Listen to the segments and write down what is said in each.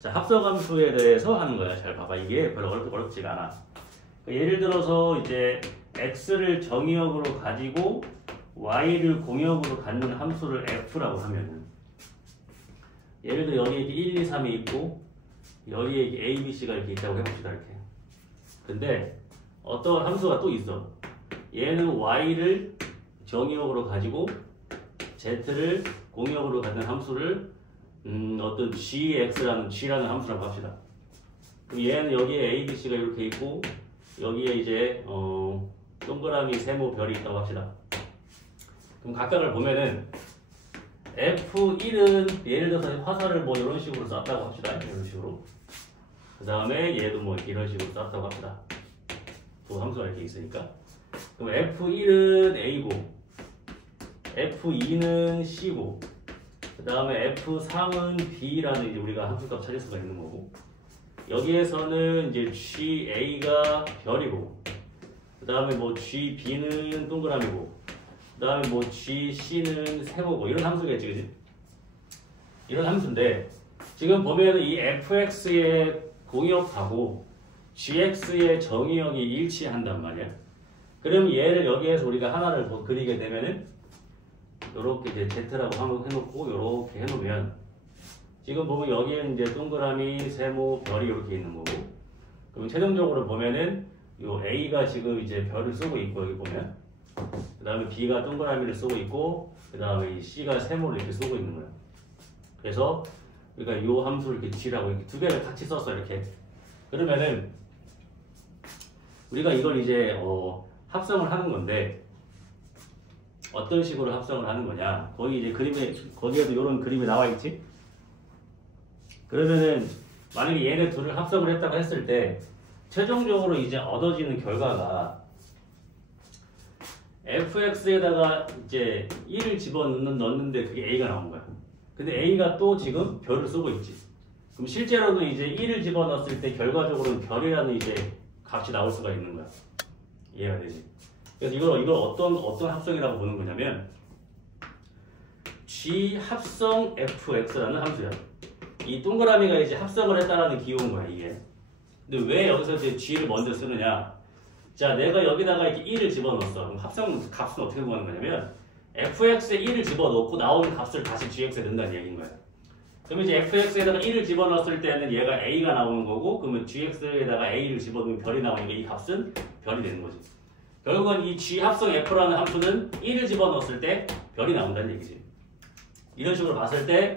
자, 합성함수에 대해서 하는 거야. 잘 봐봐. 이게 별로 어렵지가 않아. 예를 들어서 이제 x를 정의역으로 가지고 y를 공역으로 갖는 함수를 f라고 하면은, 예를 들어 여기에 1, 2, 3이 있고 여기에 A, B, C가 이렇게 있다고 해봅시다. 이렇게. 근데 어떤 함수가 또 있어. 얘는 y를 정의역으로 가지고 z를 공역으로 갖는 함수를 어떤 gx라는 함수라고 합시다. 그럼 얘는 여기에 A, B, C가 이렇게 있고 여기에 이제 동그라미, 세모, 별이 있다고 합시다. 그럼 각각을 보면은 F1은 예를 들어서 화살을 뭐 이런 식으로 쐈다고 합시다. 이런 식으로. 그 다음에 얘도 뭐 이런 식으로 쐈다고 합시다. 두 함수가 이렇게 있으니까. 그럼 F1은 A고 F2는 C고 그 다음에 F3은 B라는 이제 우리가 함수값 찾을 수가 있는 거고, 여기에서는 이제 GA가 별이고, 그 다음에 뭐 GB는 동그라미고, 그 다음에 뭐 GC는 세모고, 이런 함수겠지, 그지? 이런 함수인데, 지금 보면 이 fx의 공역하고 gx의 정의역이 일치한단 말이야. 그럼 얘를 여기에서 우리가 하나를 그리게 되면은 요렇게 이제 Z라고 해놓고 요렇게 해놓으면, 지금 보면 여기에 이제 동그라미, 세모, 별이 이렇게 있는 거고, 그럼 최종적으로 보면은 요 A가 지금 이제 별을 쓰고 있고, 여기 보면 그 다음에 B가 동그라미를 쓰고 있고, 그 다음에 C가 세모를 이렇게 쓰고 있는 거예요. 그래서 그러니까 요 함수를 이렇게 G라고 이렇게 두 개를 같이 썼어. 이렇게. 그러면은 우리가 이걸 이제 합성을 하는 건데, 어떤 식으로 합성을 하는 거냐? 거기 이제 그림에, 거기에도 이런 그림이 나와 있지? 그러면은 만약에 얘네 둘을 합성을 했다고 했을 때 최종적으로 이제 얻어지는 결과가 fx에다가 이제 1을 넣는데 그게 a가 나온 거야. 근데 a가 또 지금 별을 쓰고 있지. 그럼 실제로는 이제 1을 집어넣었을 때 결과적으로는 별이라는 이제 값이 나올 수가 있는 거야. 이해가 되지? 그래서 이걸 어떤 합성이라고 보는 거냐면 G 합성 fx라는 함수야. 이 동그라미가 이제 합성을 했다라는 기호인 거야, 이게. 근데 왜 여기서 이제 G를 먼저 쓰느냐? 자, 내가 여기다가 이렇게 1을 집어넣었어. 그럼 합성 값은 어떻게 구하는 거냐면 fx에 1을 집어넣고 나오는 값을 다시 gx에 넣는다는 얘기인 거야. 그러면 이제 fx에다가 1을 집어넣었을 때는 얘가 a가 나오는 거고, 그러면 gx에다가 a를 집어넣으면 별이 나오니까 이 값은 별이 되는 거지. 결국은 이 G 합성 F라는 함수는 1을 집어넣었을 때 별이 나온다는 얘기지. 이런 식으로 봤을 때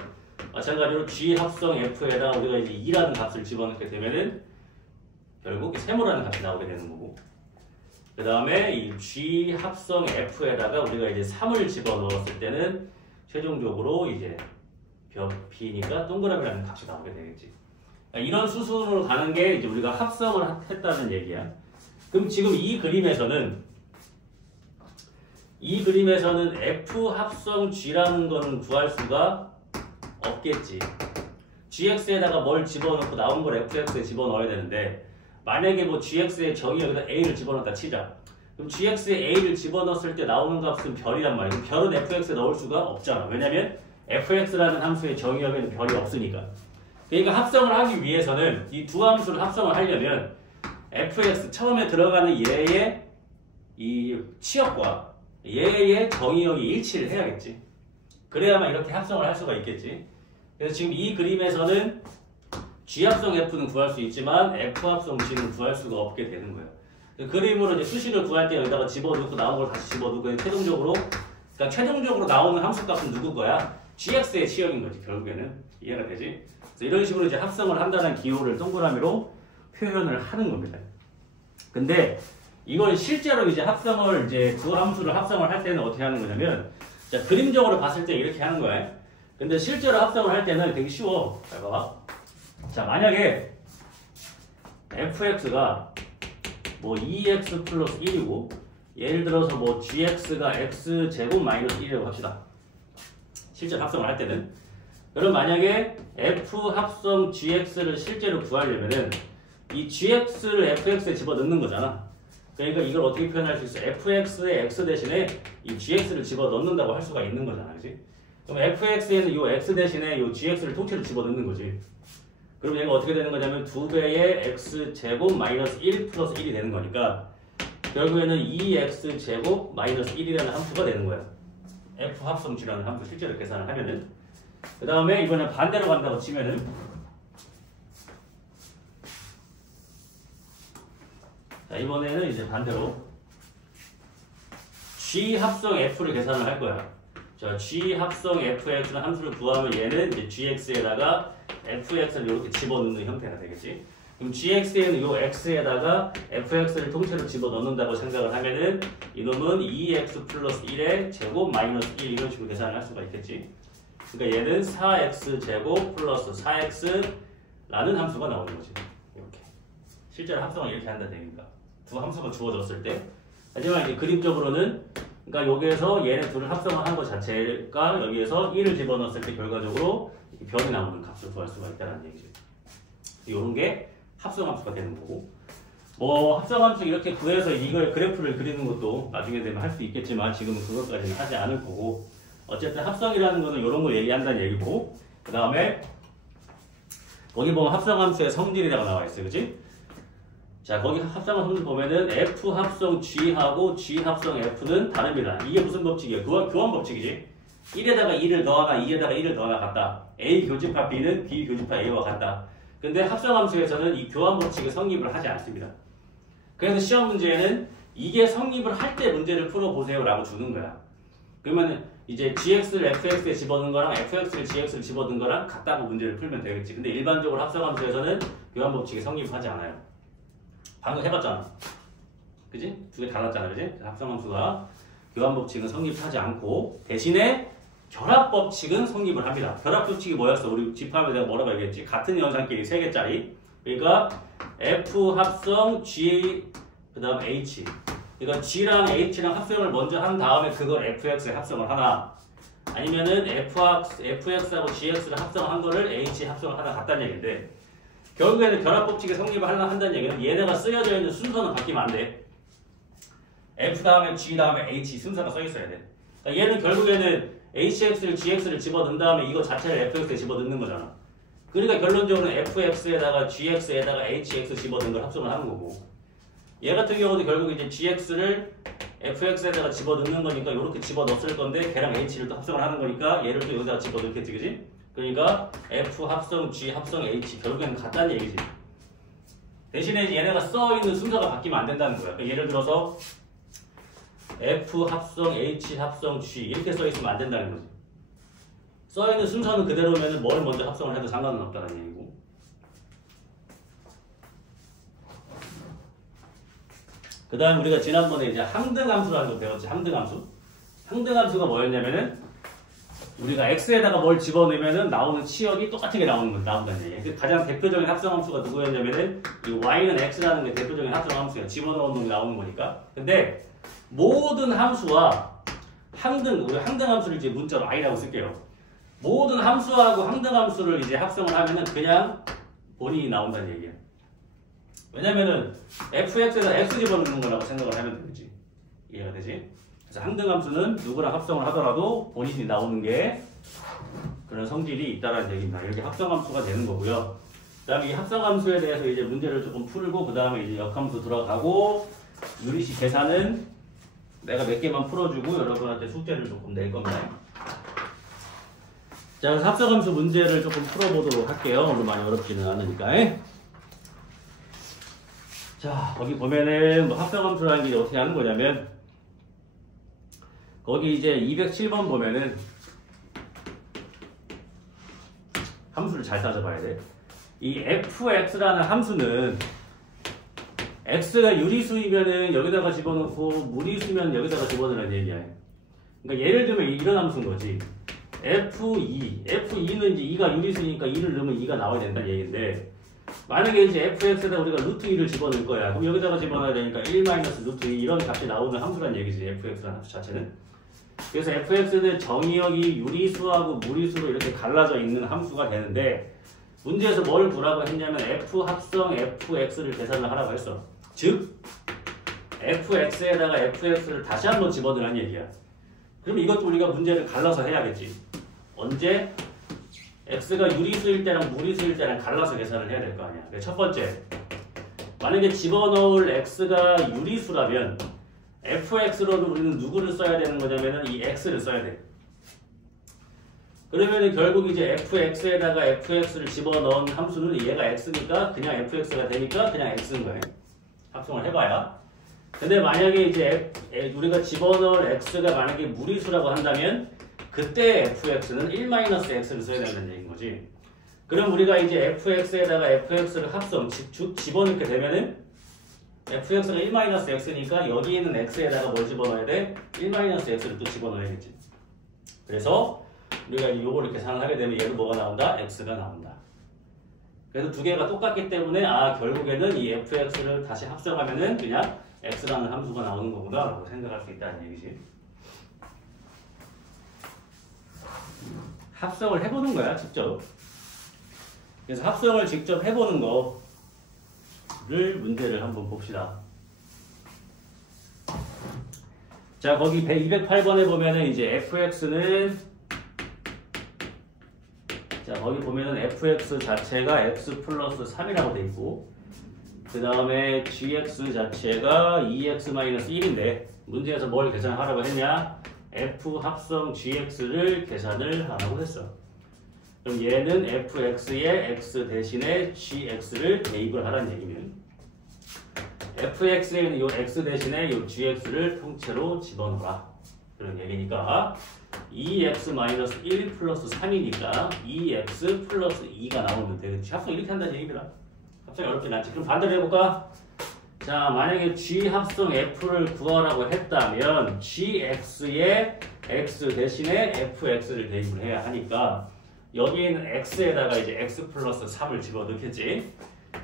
마찬가지로 G 합성 F에다가 우리가 이제 2라는 값을 집어넣게 되면은 결국 세모라는 값이 나오게 되는 거고, 그 다음에 이 G 합성 F에다가 우리가 이제 3을 집어넣었을 때는 최종적으로 이제 B니까 동그라미라는 값이 나오게 되겠지. 이런 수순으로 가는 게 이제 우리가 합성을 했다는 얘기야. 그럼 지금 이 그림에서는 F 합성 G라는 거는 구할 수가 없겠지. GX에다가 뭘 집어넣고 나온 걸 FX에 집어넣어야 되는데, 만약에 뭐 GX의 정의 여기다 A를 집어넣었다 치자. 그럼 GX에 A를 집어넣었을 때 나오는 값은 별이란 말이야. 별은 FX에 넣을 수가 없잖아. 왜냐면 FX라는 함수의 정의역에는 별이 없으니까. 그러니까 합성을 하기 위해서는 이 두 함수를 합성을 하려면 fx 처음에 들어가는 얘의 이 치역과 얘의 정의역이 일치를 해야겠지. 그래야만 이렇게 합성을 할 수가 있겠지. 그래서 지금 이 그림에서는 G 합성 F는 구할 수 있지만 F 합성 G는 구할 수가 없게 되는 거예요. 그 그림으로 이제 수식을 구할 때 여기다가 집어넣고 나온 걸 다시 집어넣고 최종적으로 나오는 함수값은 누구 거야? GX의 치역인 거지. 결국에는 이해가 되지? 그래서 이런 식으로 이제 합성을 한다는 기호를 동그라미로 표현을 하는 겁니다. 근데 이걸 실제로 이제 합성을 이제 두 함수를 합성을 할 때는 어떻게 하는 거냐면, 자, 그림적으로 봤을 때 이렇게 하는 거야. 근데 실제로 합성을 할 때는 되게 쉬워. 잘 봐봐. 자, 만약에 fx가 뭐 2x 플러스 1이고 예를 들어서 뭐 gx가 x제곱 마이너스 1이라고 합시다. 실제로 합성을 할 때는. 그럼 만약에 f 합성 gx를 실제로 구하려면은 이 gx를 fx에 집어넣는 거잖아. 그러니까 이걸 어떻게 표현할 수 있어? fx의 x 대신에 이 gx를 집어넣는다고 할 수가 있는 거잖아. 그치? 그럼 fx에는 이 x 대신에 이 gx를 통째로 집어넣는 거지. 그럼 얘가 어떻게 되는 거냐면 2배의 x제곱 마이너스 1 플러스 1이 되는 거니까 결국에는 2x제곱 마이너스 1이라는 함수가 되는 거야. f 합성주라는 함수 실제로 계산을 하면은. 그 다음에 이번엔 반대로 간다고 치면은 자, 이번에는 이제 반대로 g 합성 f를 계산을 할 거야. 자, g 합성 fx는 함수를 구하면 얘는 이제 gx에다가 fx를 이렇게 집어넣는 형태가 되겠지. 그럼 gx에는 요 x에다가 fx를 통째로 집어넣는다고 생각을 하면은 이놈은 2x 플러스 1의 제곱 마이너스 1 이런 식으로 계산을 할 수가 있겠지. 그러니까 얘는 4x 제곱 플러스 4x라는 함수가 나오는 거지. 이렇게. 실제로 합성을 이렇게 한다는 얘기니까. 두 함수가 주어졌을 때. 하지만 이제 그림적으로는 그러니까 여기에서 얘네 둘을 합성을 한 것 자체가 여기에서 1을 집어넣었을 때 결과적으로 변이 나오는 값을 구할 수가 있다는 얘기죠. 이런 게 합성함수가 되는 거고, 뭐 합성함수 이렇게 구해서 이걸 그래프를 그리는 것도 나중에 되면 할 수 있겠지만 지금은 그것까지는 하지 않을 거고, 어쨌든 합성이라는 거는 이런 걸 얘기한다는 얘기고, 그 다음에 거기 보면 합성함수의 성질이라고 나와 있어요, 그치? 자, 거기 합성함수 성질 보면은 F 합성 G하고 G 합성 F는 다릅니다. 이게 무슨 법칙이에요? 교환 법칙이지. 1에다가 2를 더하나 2에다가 1을 더하나 같다. A 교집합 B는 B 교집합 A와 같다. 근데 합성함수에서는 이 교환 법칙을 성립을 하지 않습니다. 그래서 시험 문제에는 이게 성립을 할 때 문제를 풀어보세요 라고 주는 거야. 그러면 이제 gx를 fx에 집어넣은 거랑 fx를 gx를 집어넣은 거랑 같다고 문제를 풀면 되겠지. 근데 일반적으로 합성함수에서는 교환 법칙이 성립을 하지 않아요. 방금 해봤잖아. 그지? 두 개 달랐잖아. 그지? 합성함수가 교환 법칙은 성립하지 않고 대신에 결합 법칙은 성립을 합니다. 결합 법칙이 뭐였어? 우리 집합에 내가 뭐라고 얘기했지? 같은 연산끼리 3개짜리. 그러니까 F 합성 G 그 다음 H. 그러니까 G랑 H랑 합성을 먼저 한 다음에 그걸 FX에 합성을 하나, 아니면은 FX하고 GX를 합성한 거를 H 합성을 하나 같다는 얘기인데, 결국에는 결합 법칙이 성립을 한다는 얘기는 얘네가 쓰여져 있는 순서는 바뀌면 안 돼. F 다음에 G 다음에 H 순서가 써 있어야 돼. 그러니까 얘는 결국에는 HX를 GX를 집어넣은 다음에 이거 자체를 FX에 집어넣는 거잖아. 그러니까 결론적으로는 FX에다가 GX에다가 HX 집어넣은 걸 합성을 하는 거고, 얘 같은 경우도 결국 이제 GX를 FX에다가 집어넣는 거니까 이렇게 집어넣었을 건데 걔랑 H를 또 합성을 하는 거니까 얘를 또 여기다가 집어넣겠지, 그지? 그러니까 F 합성 G 합성 H 결국에는 같다는 얘기지. 대신에 얘네가 써있는 순서가 바뀌면 안 된다는 거야. 그러니까 예를 들어서 F 합성 H 합성 G 이렇게 써있으면 안 된다는 거지. 써있는 순서는 그대로면 뭘 먼저 합성을 해도 상관은 없다는 얘기고. 그 다음 우리가 지난번에 이제 항등함수라는 걸 배웠지. 항등함수. 항등함수가 뭐였냐면은 우리가 x에다가 뭘 집어넣으면은 나오는 치역이 똑같은 게 나온다는 얘기. 가장 대표적인 합성함수가 누구였냐면은 이 y는 x라는 게 대표적인 합성함수야. 집어넣는 게 나오는 거니까. 근데 모든 함수와 우리 항등함수를 이제 문자로 i라고 쓸게요. 모든 함수하고 항등함수를 이제 합성을 하면은 그냥 본인이 나온다는 얘기야. 왜냐면은 fx에다 x 집어넣는 거라고 생각을 하면 되지. 이해가 되지? 그래서 항등함수는 누구랑 합성을 하더라도 본인이 나오는 게 그런 성질이 있다라는 얘기입니다. 이렇게 합성함수가 되는 거고요. 그 다음에 이 합성함수에 대해서 이제 문제를 조금 풀고 그 다음에 이제 역함수 들어가고 유리식 계산은 내가 몇 개만 풀어주고 여러분한테 숙제를 조금 낼 겁니다. 자, 그래서 합성함수 문제를 조금 풀어보도록 할게요. 오늘 많이 어렵지는 않으니까. 자, 거기 보면은 뭐 합성함수라는 게 어떻게 하는 거냐면 거기 이제 207번 보면은 함수를 잘 따져봐야 돼. 이 fx라는 함수는 x가 유리수이면은 여기다가 집어넣고 무리수면 여기다가 집어넣으라는 얘기야. 그러니까 예를 들면 이런 함수인 거지. F2는 이제 2가 유리수니까 2를 넣으면 2가 나와야 된다는 얘기인데, 만약에 이제 fx에다 우리가 루트 2를 집어넣을 거야. 그럼 여기다가 집어넣어야 되니까 1 루트 2 이런 값이 나오는 함수란 얘기지. fx라는 함수 자체는. 그래서 fx는 정의역이 유리수하고 무리수로 이렇게 갈라져 있는 함수가 되는데, 문제에서 뭘 구라고 했냐면 f 합성 fx를 계산을 하라고 했어. 즉 fx에다가 fx를 다시 한번 집어넣으라는 얘기야. 그럼 이것도 우리가 문제를 갈라서 해야겠지. 언제? x가 유리수일 때랑 무리수일 때랑 갈라서 계산을 해야 될 거 아니야. 첫 번째, 만약에 집어넣을 x가 유리수라면 fx로는 우리는 누구를 써야 되는 거냐면은 이 x를 써야 돼. 그러면은 결국 이제 fx에다가 fx를 집어넣은 함수는 얘가 x니까 그냥 fx가 되니까 그냥 x인 거예요. 합성을 해봐야. 근데 만약에 이제 우리가 집어넣을 x가 만약에 무리수라고 한다면 그때 fx는 1-x를 써야 된다는 얘기인 거지. 그럼 우리가 이제 fx에다가 fx를 합성, 즉 집어넣게 되면은 fx가 1-x니까 여기 있는 x에다가 뭘 집어넣어야 돼? 1-x를 또 집어넣어야겠지. 그래서 우리가 이거를 계산을 하게 되면 얘는 뭐가 나온다? x가 나온다. 그래서 두 개가 똑같기 때문에 결국에는 이 fx를 다시 합성하면은 그냥 x라는 함수가 나오는 거구나 라고 생각할 수 있다는 얘기지. 합성을 해보는 거야, 직접. 그래서 합성을 직접 해보는 거를 문제를 한번 봅시다. 자, 거기 208번에 보면은 이제 fx는, 자, 거기 보면은 fx 자체가 x 플러스 3이라고 돼 있고, 그 다음에 gx 자체가 2x-1인데, 문제에서 뭘 계산하라고 했냐? f 합성 gx를 계산을 하라고 했어. 그럼 얘는 fx에 x 대신에 gx를 대입을 하라는 얘기면 fx에 있는 이 x 대신에 이 gx를 통째로 집어넣어라. 그런 얘기니까 2x-1 플러스 3이니까 2x 플러스 2가 나오는데 합성 이렇게 한다는 얘기입니다. 합성이 어렵진 않지. 그럼 반대로 해볼까? 자, 만약에 g 합성 f를 구하라고 했다면 gx에 x 대신에 fx를 대입을 해야 하니까 여기 있는 x에다가 이제 x 플러스 3을 집어넣겠지.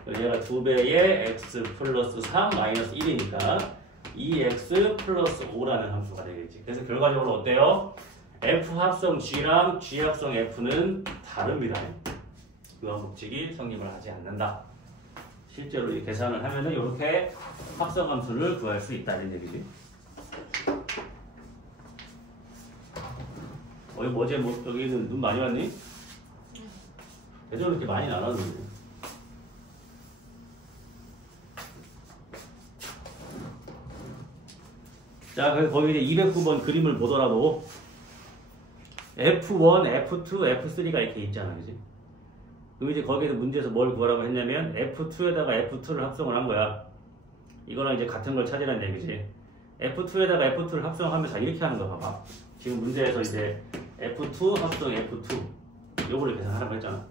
얘가 2배의 x 플러스 3 마이너스 1이니까 2x 플러스 5라는 함수가 되겠지. 그래서 결과적으로 어때요? f 합성 g랑 g 합성 f는 다릅니다. 그 법칙이 성립을 하지 않는다. 실제로 이 계산을 하면은 이렇게 합성 함수를 구할 수 있다는 얘기지. 어제 뭐 여기는 눈 많이 왔니? 예전에 이렇게 많이 안 왔는데. 자, 그래서 거기 이제 209번 그림을 보더라도 F1, F2, F3가 이렇게 있잖아, 그지? 그럼 이제 거기에서 문제에서 뭘 구하라고 했냐면 F2에다가 F2를 합성을 한 거야. 이거랑 이제 같은 걸 찾으라는 얘기지. F2에다가 F2를 합성하면 자 이렇게 하는 거 봐봐. 지금 문제에서 이제 F2 합성 F2 요거를 계산하라고 했잖아.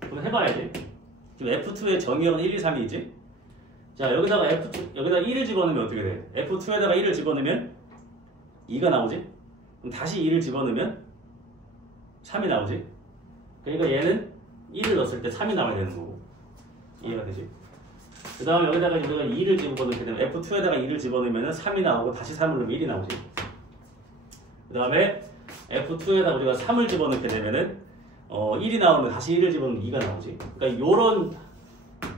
그럼 해봐야지. 지금 F2의 정의역은 1, 2, 3이지. 자, 여기다가 F2, 여기다 1을 집어넣으면 어떻게 돼? F2에다가 1을 집어넣으면 2가 나오지? 그럼 다시 2를 집어넣으면 3이 나오지? 그러니까 얘는 1을 넣었을 때 3이 나와야 되는 거고. 이해가 되지? 그 다음에 여기다가 우리가 2를 집어넣게 되면 F2에다가 2를 집어넣으면 3이 나오고 다시 3을 넣으면 1이 나오지. 그 다음에 F2에다가 우리가 3을 집어넣게 되면은 1이 나오면 다시 1을 집어넣으면 2가 나오지. 그러니까 요런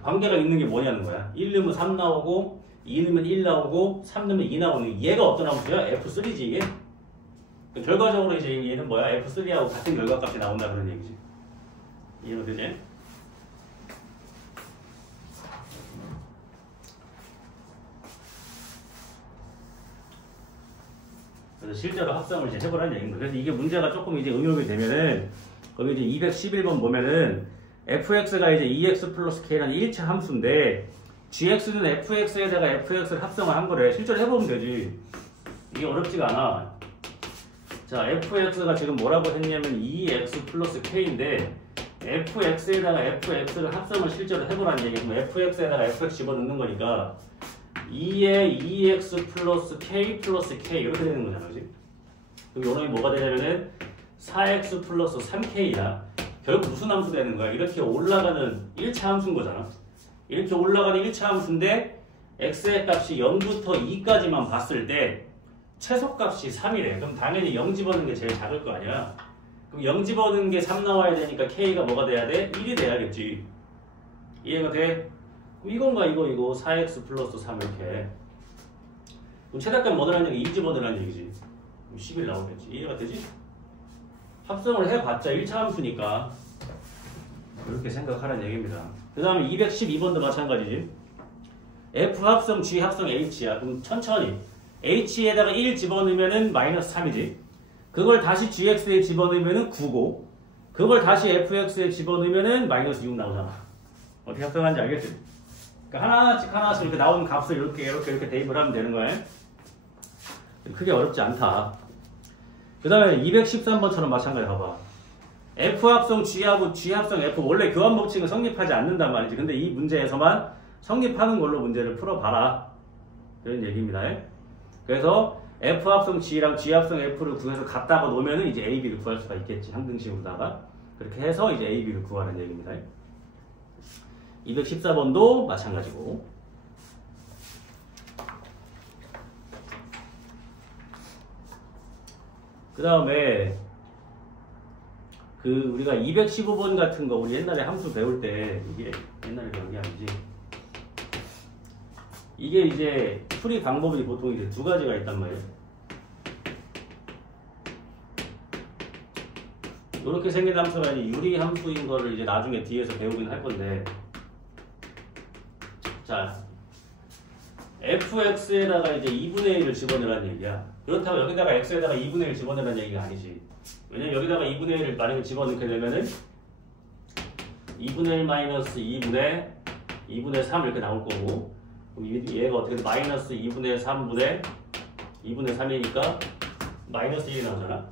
관계가 있는 게 뭐냐는 거야. 1 넣으면 3 나오고 2 넣으면 1 나오고 3 넣으면 2 나오는 얘가 어떤 함수야? F3지 이게. 결과적으로 이제 얘는 뭐야? F3하고 같은 결과값이 나온다 그런 얘기지. 이해가 되지? 그래서 실제로 합성을 이제 해보라는 얘기입니다. 그래서 이게 문제가 조금 이제 응용이 되면은 거기 이제 211번 보면은 fx가 이제 2x 플러스 k라는 1차 함수인데 gx는 fx에다가 fx를 합성을 한 거래. 실제로 해보면 되지. 이게 어렵지가 않아. 자, fx가 지금 뭐라고 했냐면 2x 플러스 k인데 fx에다가 fx를 합성을 실제로 해보라는 얘기고 fx에다가 fx 집어넣는 거니까 2에 2x 플러스 k 플러스 k 이렇게 되는 거잖아, 그지? 그럼 요놈이 뭐가 되냐면은 4x 플러스 3k야. 결국 무슨 함수 되는 거야? 이렇게 올라가는 1차 함수인 거잖아. 이렇게 올라가는 1차 함수인데 x의 값이 0부터 2까지만 봤을 때 최소값이 3이래. 그럼 당연히 0 집어넣는 게 제일 작을 거 아니야. 그럼 0 집어넣는 게 3 나와야 되니까 k가 뭐가 돼야 돼? 1이 돼야겠지. 이해가 돼? 그럼 이건가 이거 4x 플러스 3 이렇게. 그럼 최대값 뭐 넣으라는 얘기? 2 집어넣으라는 얘기지. 그럼 11 나오겠지. 이해가 되지? 합성을 해봤자 1차 함수니까 이렇게 생각하라는 얘기입니다. 그 다음에 212번도 마찬가지지. F 합성 G 합성 H야. 그럼 천천히 H에다가 1 집어넣으면은 마이너스 3이지. 그걸 다시 GX에 집어넣으면은 9고 그걸 다시 FX에 집어넣으면은 마이너스 6 나오잖아. 어떻게 합성하는지 알겠지? 그러니까 하나씩 이렇게 나오는 값을 이렇게 대입을 하면 되는 거야. 크게 어렵지 않다. 그 다음에 213번처럼 마찬가지 봐봐. F 합성 G하고 G 합성 F 원래 교환 법칙은 성립하지 않는단 말이지. 근데 이 문제에서만 성립하는 걸로 문제를 풀어봐라. 그런 얘기입니다. 그래서 F 합성 G랑 G 합성 F를 구해서 갖다가 놓으면은 이제 A, B를 구할 수가 있겠지. 항등식으로다가. 그렇게 해서 이제 A, B를 구하는 얘기입니다. 214번도 마찬가지고. 그 다음에 우리가 215번 같은 거 우리 옛날에 함수 배울 때 이게 옛날에 배운 게 아니지. 이게 이제 풀이 방법이 보통 이제 두 가지가 있단 말이에요. 이렇게 생긴 함수가 이제 유리 함수인 거를 이제 나중에 뒤에서 배우긴 할 건데. 자, fx에다가 이제 2분의 1을 집어넣으라는 얘기야. 그렇다고 여기다가 x에다가 2분의 1 집어넣으라는 얘기가 아니지. 왜냐면 여기다가 2분의 1을 만약에 집어넣게 되면은 2분의 1 마이너스 2분의 3 이렇게 나올 거고, 그럼 얘가 어떻게 돼? 마이너스 2분의 3분의 2분의 3이니까 마이너스 1이 나오잖아.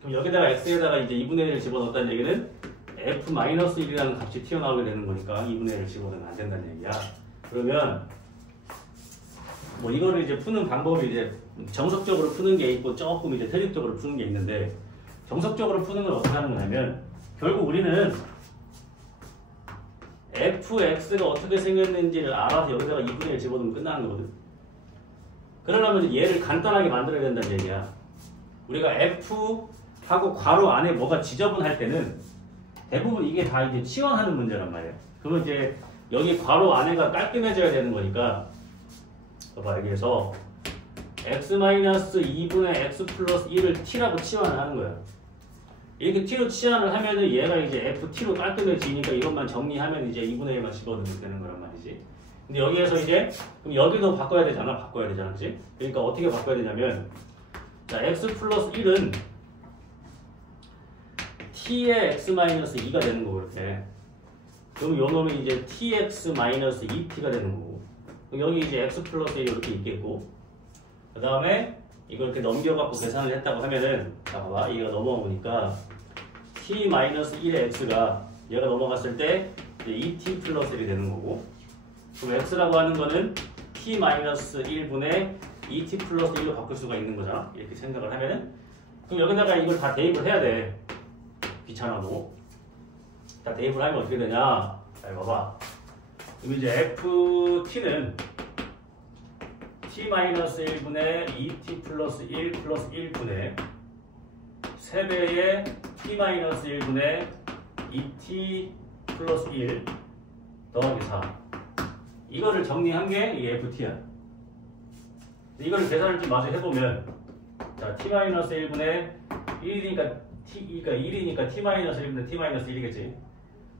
그럼 여기다가 x에다가 이제 2분의 1을 집어넣었다는 얘기는 f 마이너스 1이라는 값이 튀어나오게 되는 거니까 2분의 1을 집어넣으면 안 된다는 얘기야. 그러면 뭐 이거를 이제 푸는 방법이 이제 정석적으로 푸는 게 있고 조금 이제 대립적으로 푸는 게 있는데, 정석적으로 푸는 건 어떻게 하는 거냐면 결국 우리는 fx가 어떻게 생겼는지를 알아서 여기다가 2분의 1 집어넣으면 끝나는 거거든. 그러려면 얘를 간단하게 만들어야 된다는 얘기야. 우리가 f하고 괄호 안에 뭐가 지저분할 때는 대부분 이게 다 이제 치환하는 문제란 말이에요. 그러면 이제 여기 괄호 안에가 깔끔해져야 되는 거니까, 봐봐, 여기에서 x-2분의 x 플러스 1을 t라고 치환을 하는 거야. 이렇게 t로 치환을 하면은 얘가 이제 ft로 깔끔해지니까 이것만 정리하면 이제 2분의 1만 집어넣으면 되는 거란 말이지. 근데 여기에서 이제 그럼 여기도 바꿔야 되잖아. 그치? 그러니까 어떻게 바꿔야 되냐면, 자, x 플러스 1은 t의 x-2가 되는 거고, 이렇게. 그럼 요 놈이 이제 tx-2t가 되는 거고, 여기 이제 x 플러스 1 이렇게 있겠고, 그 다음에 이걸 이렇게 넘겨갖고 계산을 했다고 하면은, 자, 봐봐. 얘가 넘어오니까 t-1의 x가 얘가 넘어갔을 때 이제 2t 플러스 1이 되는 거고, 그럼 x라고 하는 거는 t-1분의 2t 플러스 1로 바꿀 수가 있는 거잖아. 이렇게 생각을 하면은, 그럼 여기다가 이걸 다 대입을 해야 돼. 귀찮아도. 다 대입을 하면 어떻게 되냐? 잘 봐봐. 그럼 이제 ft는 t-1분의 2t 플러스 1 플러스 1분의 3배의 t-1분의 2t 플러스 1 더하기 4. 이거를 정리한 게 이 ft야. 이거를 계산을 좀 마저 해보면, 자, t-1분의 1이니까 그러니까 1이니까 t-1분의 t-1이겠지.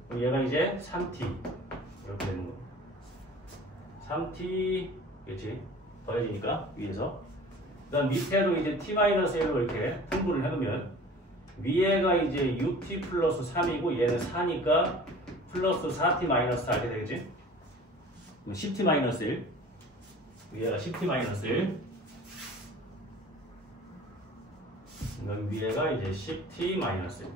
그럼 얘가 이제 3t 이렇게 되는 거야. 3t 겠지. 더해지니까 위에서. 그 다음 밑에로 이제 t-1로 이렇게 분분을 해놓으면 위에가 이제 6t 플러스 3이고 얘는 4니까 플러스 4t 마이너스 4 이렇게 되겠지. 그럼 10t-1 위에가 10t-1 여기 위에가 이제 10t-1.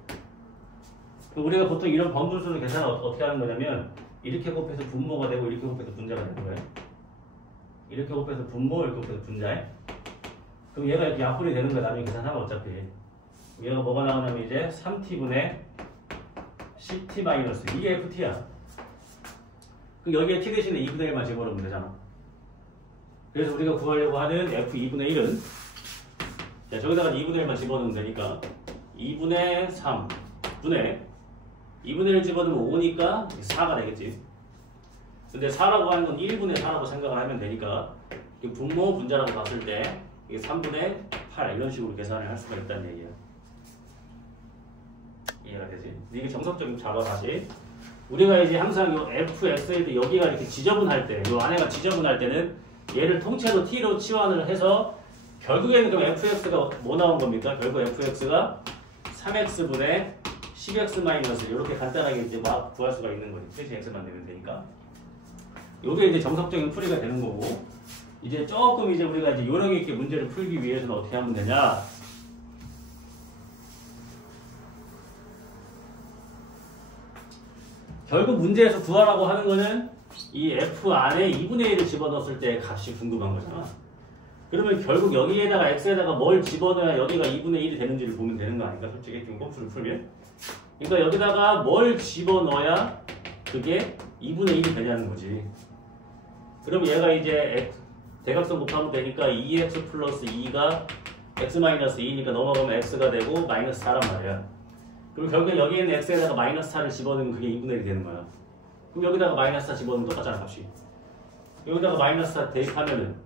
그럼 우리가 보통 이런 번분수는 계산을 어떻게 하는 거냐면, 이렇게 곱해서 분모가 되고 이렇게 곱해서 분자가 되는 거예요. 이렇게 곱해서 분모, 이렇게 곱해서 분자해. 그럼 얘가 이렇게 약분이 되는 거야. 나중에 계산하면 어차피. 얘가 뭐가 나오냐면 이제 3t분의 10t-, 이게 ft야. 그럼 여기에 t 대신에 2분의 1만 집어넣으면 되잖아. 그래서 우리가 구하려고 하는 f2분의 1은, 자, 저기다가 2분의 1만 집어넣으면 되니까 2분의 3분의 2분의 1 집어넣으면 5니까 4가 되겠지. 근데 4라고 하는 건 1분의 4라고 생각을 하면 되니까 분모 분자라고 봤을 때 이게 3분의 8 이런 식으로 계산을 할 수가 있다는 얘기야. 이해가 되지? 이게 정석적인 잡아 다시. 우리가 이제 항상 요 fx에 때 여기가 이렇게 지저분할 때, 요 안에가 지저분할 때는 얘를 통째로 t로 치환을 해서 결국에는 그럼 fx가 뭐 나온 겁니까? 결국 fx가 3x분의 10x 마이너스 이렇게 간단하게 이제 막 구할 수가 있는 거지. 대신 x만 내면 되니까. 요게 이제 정석적인 풀이가 되는 거고. 이제 조금 이제 우리가 이제 요령 있게 문제를 풀기 위해서는 어떻게 하면 되냐? 결국 문제에서 구하라고 하는 거는 이 f 안에 2분의 1을 집어넣었을 때 값이 궁금한 거잖아. 그러면 결국 여기에다가 x에다가 뭘 집어넣어야 여기가 2분의 1이 되는지를 보면 되는 거 아닌가? 솔직히 좀 꼼수를 풀면. 그러니까 여기다가 뭘 집어넣어야 그게 2분의 1이 되냐는 거지. 그럼 얘가 이제 대각선 곱하면 되니까 2x 플러스 2가 x 마이너스 2니까 넘어가면 x가 되고 마이너스 4란 말이야. 그럼 결국에 여기에 있는 x에다가 마이너스 4를 집어넣으면 그게 2분의 1이 되는 거야. 그럼 여기다가 마이너스 4 집어넣으면 똑같잖아 값이. 여기다가 마이너스 4 대입하면은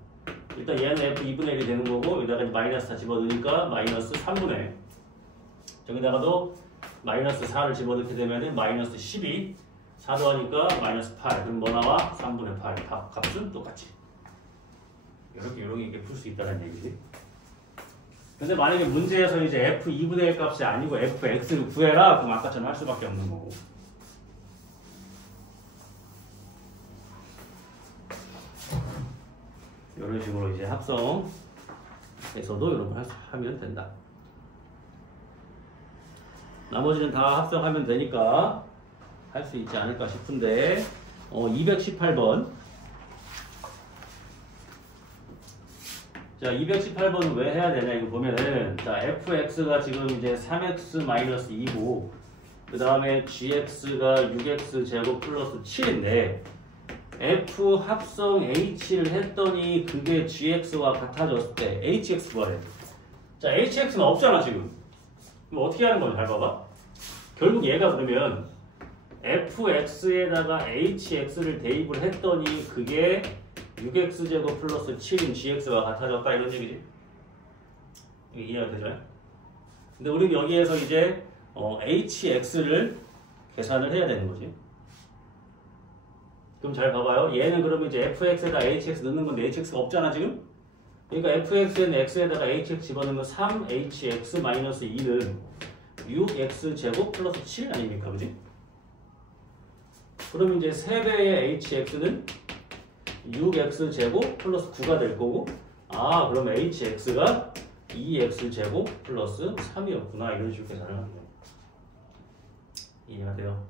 일단 얘는 f 2분의 1이 되는 거고 여기다가 마이너스 4 집어넣으니까 마이너스 3분의 저기다가도 마이너스 4를 집어넣게 되면은 마이너스 12 4 더하니까 마이너스 8 그럼 뭐 나와? 3분의 8 값은 똑같지. 이렇게 풀 수 있다는 얘기지. 근데 만약에 문제에서 이제 f 2분의 1 값이 아니고 fx를 구해라 그럼 아까처럼 할 수밖에 없는 거고. 이런 식으로 이제 합성에서도 이런 걸 하면 된다. 나머지는 다 합성하면 되니까 할 수 있지 않을까 싶은데 218번. 자, 218번은 왜 해야 되냐 이거 보면은 자, fx가 지금 이제 3x 마이너스 2고 그 다음에 gx가 6x 제곱 플러스 7인데 f 합성 h를 했더니 그게 gx와 같아졌을 때 hx 구하래. 자, hx는 없잖아 지금. 그럼 어떻게 하는 거야? 잘 봐봐. 결국 얘가 그러면 fx에다가 hx를 대입을 했더니 그게 6x제곱 플러스 7인 gx와 같아졌다 이런 얘기지. 이게 이해가 되죠? 근데 우리는 여기에서 이제 hx를 계산을 해야 되는 거지. 그럼 잘 봐봐요. 얘는 그러면 이제 fx에다 hx 넣는 건데 hx가 없잖아 지금. 그러니까 fx에는 x에다가 hx 집어넣으면 3hx-2는 6x제곱 플러스 7 아닙니까? 그지? 그럼 이제 3배의 hx는 6x제곱 플러스 9가 될 거고 그럼 hx가 2x제곱 플러스 3이었구나 이런 식으로 계산을 하는 거예요. 이해가 돼요?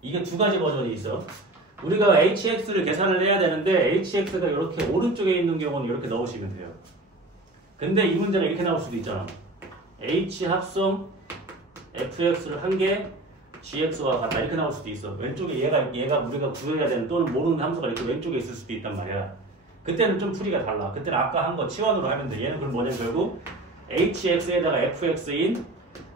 이게 두 가지 버전이 있어. 우리가 hx를 계산을 해야 되는데 hx가 이렇게 오른쪽에 있는 경우는 이렇게 넣으시면 돼요. 근데 이 문제가 이렇게 나올 수도 있잖아. h 합성 fx를 한 개 gx와 같다 이렇게 나올 수도 있어. 왼쪽에 얘가 우리가 구해야 되는 또는 모르는 함수가 이렇게 왼쪽에 있을 수도 있단 말이야. 그때는 좀 풀이가 달라. 그때는 아까 한 거 치환으로 하면 돼. 얘는 그럼 뭐냐면 결국 hx에다가 fx인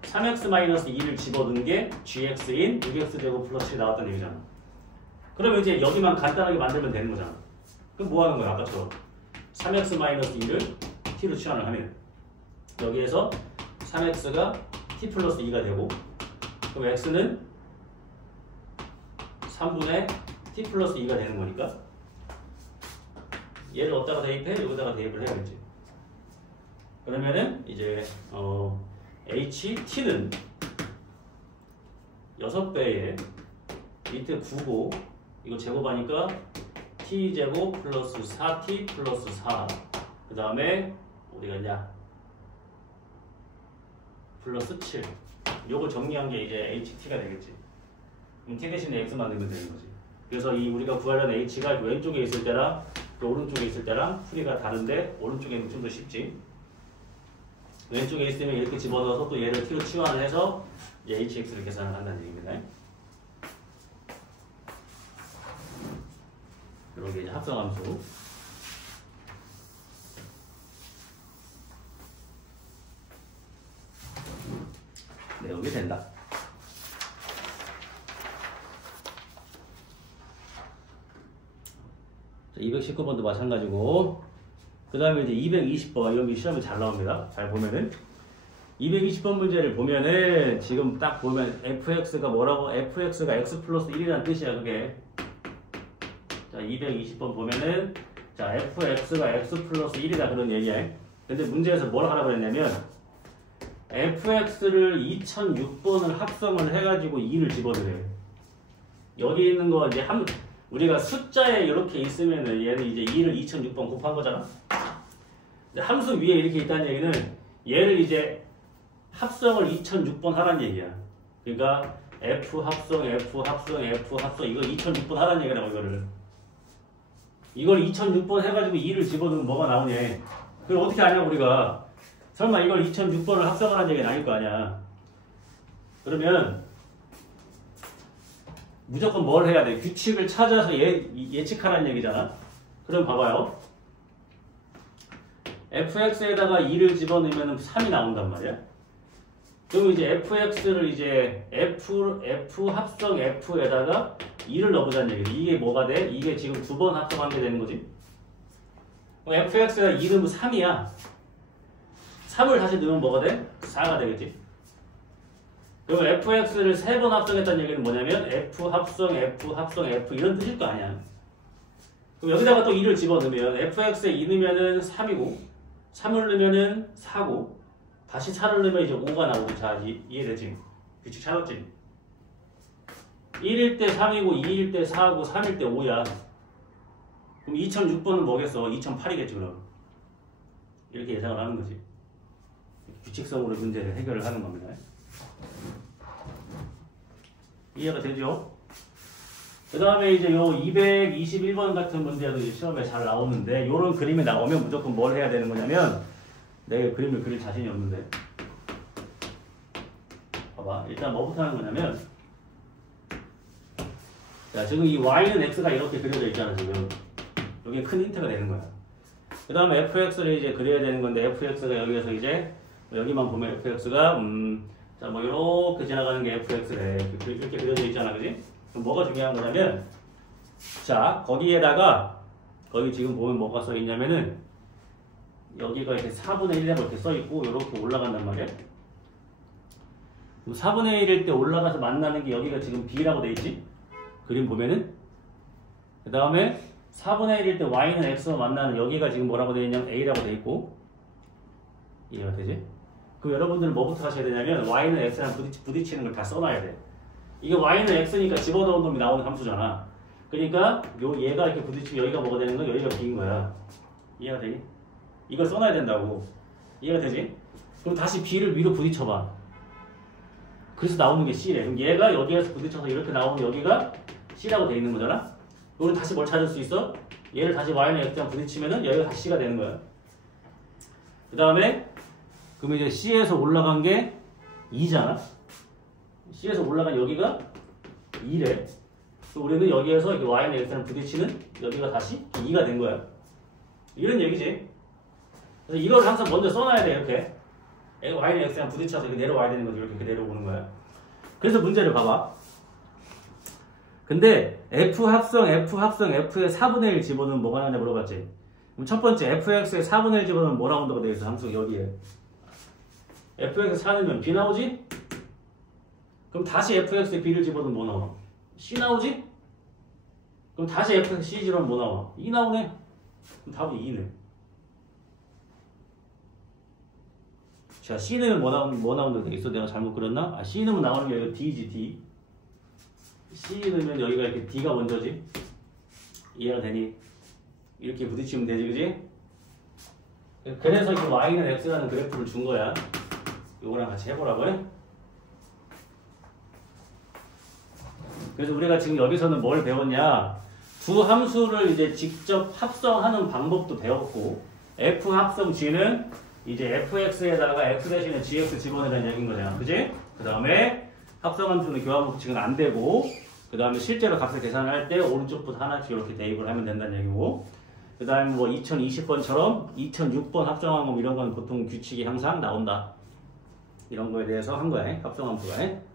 3x-2를 집어넣은 게 gx인 6x제곱 플러스 7이 나왔다는 얘기잖아. 그러면 이제 여기만 간단하게 만들면 되는 거잖아. 그럼 뭐 하는 거야? 아까처럼 3x-2를 t로 치환을 하면 여기에서 3x가 t 플러스 2가 되고 그럼 x는 3분의 t 플러스 2가 되는 거니까 얘를 어디다가 대입해? 여기다가 대입을 해야겠지. 그러면은 이제 ht는 6배의 밑에 9고 이거 제곱하니까 t제곱 플러스 4t 플러스 4 그 다음에 어디가 있냐 플러스 7 요걸 정리한 게 이제 ht가 되겠지. 그럼 t 대신에 x만 넣으면 되는 거지. 그래서 이 우리가 구하려는 h가 왼쪽에 있을 때랑 그 오른쪽에 있을 때랑 풀이가 다른데 오른쪽에 있는 좀 더 쉽지. 왼쪽에 있으면 이렇게 집어넣어서 또 얘를 t로 치환을 해서 이제 hx를 계산을 한다는 얘기입니다. 이렇게 이제 합성함수. 내용이 된다. 자, 219번도 마찬가지고 그 다음에 이제 220번 이런 게 시험에 잘 나옵니다. 잘 보면은 220번 문제를 보면은 지금 딱 보면 fx가 뭐라고? fx가 x 플러스 1이라는 뜻이야 그게. 자 220번 보면은 자 fx가 x 플러스 1이다 그런 얘기야. 근데 문제에서 뭘 하라고 그랬냐면 fx를 2006번을 합성을 해가지고 2를 집어넣어요. 여기 있는 거 이제 우리가 숫자에 이렇게 있으면은 얘는 이제 2를 2006번 곱한 거잖아. 근데 함수 위에 이렇게 있다는 얘기는 얘를 이제 합성을 2006번 하라는 얘기야. 그러니까 f 합성, f 합성, f 합성 이거 2006번 하라는 얘기라고 이거를. 이걸 2006번 해가지고 2를 집어넣으면 뭐가 나오냐. 그걸 어떻게 아냐 우리가. 설마 이걸 2006번을 합성하라는 얘기는 아닐 거 아니야. 그러면 무조건 뭘 해야 돼? 규칙을 찾아서 예측하라는 얘기잖아. 그럼 봐봐요. fx에다가 2를 집어넣으면 3이 나온단 말이야. 그럼 이제 fx를 이제 f 합성 f에다가 2를 넣어보자는 얘기지. 이게 뭐가 돼? 이게 지금 2번 합성한 게 되는 거지. fx에다 2 넣으면 3이야. 3을 다시 넣으면 뭐가 돼? 4가 되겠지. 그럼 fx를 3번 합성했다는 얘기는 뭐냐면 f 합성 f 이런 뜻일 거 아니야. 그럼 여기다가 또 2를 집어넣으면 fx에 2 넣으면은 3이고 3을 넣으면은 4고 다시 4를 넣으면 이제 5가 나오고. 자 이해되지? 규칙 찾았지? 1일 때 3이고 2일 때 4고 3일 때 5야. 그럼 2006번은 뭐겠어? 2008이겠지 그럼. 이렇게 예상을 하는 거지. 규칙성으로 문제를 해결을 하는 겁니다. 이해가 되죠? 그 다음에 이제 요 221번 같은 문제도 이제 시험에 잘 나오는데 요런 그림이 나오면 무조건 뭘 해야 되는 거냐면 내가 그림을 그릴 자신이 없는데 봐봐. 일단 뭐부터 하는 거냐면 자 지금 이 y는 x가 이렇게 그려져 있잖아 지금. 여기 큰 힌트가 되는 거야. 그 다음에 fx를 이제 그려야 되는 건데 fx가 여기에서 이제 여기만 보면 fx가 자 뭐 이렇게 지나가는 게 fx래. 이렇게 그려져 있잖아 그지? 그럼 뭐가 중요한 거냐면 자 거기에다가 거기 지금 보면 뭐가 써 있냐면은 여기가 이렇게 4분의 1이라고 이렇게 써 있고 이렇게 올라간단 말이야. 4분의 1일 때 올라가서 만나는 게 여기가 지금 b라고 돼 있지? 그림 보면은 그 다음에 4분의 1일 때 y는 x와 만나는 여기가 지금 뭐라고 돼 있냐면 a라고 돼 있고. 이해가 되지? 그럼 여러분들은 뭐부터 하셔야 되냐면 y는 x랑 부딪히는 걸 다 써놔야 돼. 이게 y는 x니까 집어넣은 놈이 나오는 함수잖아. 그러니까 얘가 이렇게 부딪히면 여기가 뭐가 되는 거야? 여기가 b인 거야. 이해가 되니? 이걸 써놔야 된다고. 이해가 되지? 그럼 다시 b를 위로 부딪혀봐. 그래서 나오는 게 c래. 그럼 얘가 여기에서 부딪혀서 이렇게 나오면 여기가 c라고 돼 있는 거잖아. 그럼 다시 뭘 찾을 수 있어? 얘를 다시 y는 x랑 부딪히면은 여기가 다시 c가 되는 거야. 그 다음에 그러면 이제 C에서 올라간 게 2잖아. C에서 올라간 여기가 2래. 우리는 여기에서 이렇게 Y는 X랑 부딪히는 여기가 다시 2가 된 거야. 이런 얘기지. 그래서 이걸 항상 먼저 써놔야 돼, 이렇게. Y는 X랑 부딪혀서 이렇게 내려와야 되는 거지. 이렇게 내려오는 거야. 그래서 문제를 봐봐. 근데 F 합성 F에 4분의 1 집어넣으면 뭐가 나냐 물어봤지. 그럼 첫 번째 fx에 4분의 1 집어넣으면 뭐 나온다고 되어 있어? 함수 여기에. fx에 4 넣으면 b 나오지? 그럼 다시 fx에 b를 집어넣으면 뭐 나와? c 나오지? 그럼 다시 fx에 c 집어넣으면 뭐 나와? 2 나오네? 그럼 답은 2네. 자, c 넣으면 뭐 나온다고 되어 있어? 내가 잘못 그렸나? 아, c 넣으면 나오는 게 여기 d지, d. c 넣으면 여기가 이렇게 d가 먼저지? 이해가 되니? 이렇게 부딪히면 되지, 그지? 그래서 이 y는 x라는 그래프를 준 거야. 요거랑 같이 해보라고요. 그래서 우리가 지금 여기서는 뭘 배웠냐? 두 함수를 이제 직접 합성하는 방법도 배웠고, f 합성 g는 이제 fx에다가 x 대신에 gx 집어넣으라는 얘기인 거잖아, 그지? 그 다음에 합성 함수는 교환 법칙은 안 되고, 그 다음에 실제로 값을 계산할 때 오른쪽부터 하나씩 이렇게 대입을 하면 된다는 얘기고, 그 다음에 뭐 2020번처럼 2006번 합성항 이런 건 보통 규칙이 항상 나온다. 이런 거에 대해서 한 거야. 합성함수가.